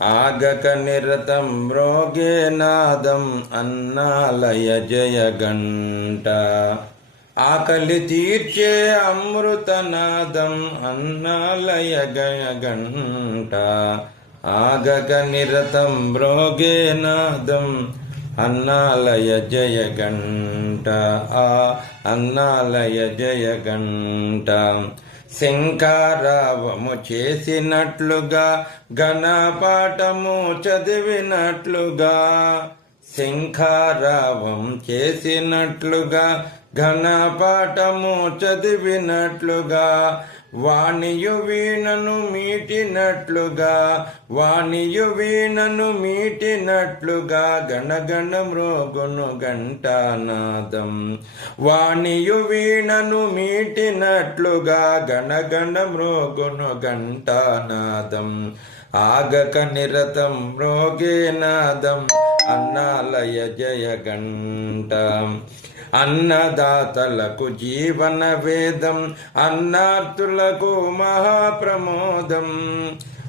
ఆగక నిరతం రోగే నాదం అన్నాలయ జయ గంట ఆకలి తీర్చే అమృతనాదం అన్నాలయ గయ గంట ఆగక నిరతం రోగే నాదం అన్నాలయ జయ గంట ఆ అన్నాలయ జయ గంట శంకారావము చేసినట్లుగా ఘనపాఠము చదివినట్లుగా. శంఖారావం చేసినట్లుగా ఘనపాఠము చదివినట్లుగా వాణియు వీణను మీటినట్లుగా వాణియు వీణను మీటినట్లుగా గణగణ మృగును ఘంటానాదం. వాణియు వీణను మీటినట్లుగా గణగణ మృగును ఘంటానాదం. ఆగక నిరతం మృగేనాదం నాదం అన్నాలయ జయ గంట అన్నదాతలకు జీవన వేదం అన్నార్థులకు మహాప్రమోదం.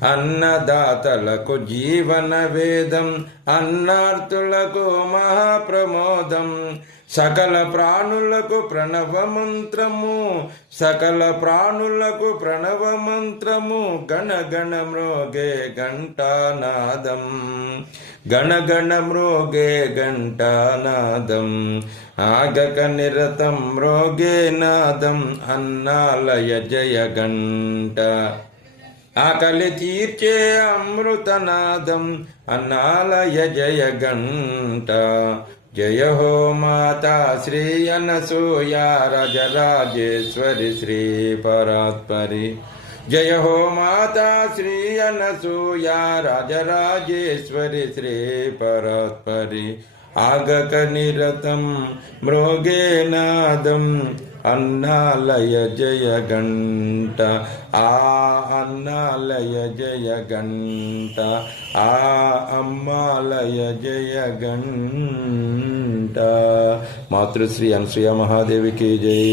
అన్నదాతలకు జీవన వేదం అన్నార్థులకు మహాప్రమోదం. సకల ప్రాణులకు ప్రణవ మంత్రము సకల ప్రాణులకు ప్రణవ మంత్రము గణ మృగే ఘంటానాదం. గణ మృగే ఘంటానాదం. ఆగక నిరతం రోగే నాదం అన్నాలయ జయ గంట ఆకలి తీర్చే అమృతనాదం అన్నాలయ జయ గంట జయ హో మాతా శ్రీ అనసూయ రాజరాజేశ్వరి శ్రీ పరాత్పరి జయ హో మాతా శ్రీ అనసూయ రాజరాజేశ్వరి శ్రీ పరాత్పరి ఆగక నిరతం మృగేనాదం అన్నాలయ జయ గంట. ఆ అన్నాలయ జయ గంట. ఆ అమ్మాలయ జయ గంట. మాతృశ్రీ అనుసూయ మహాదేవికి జై.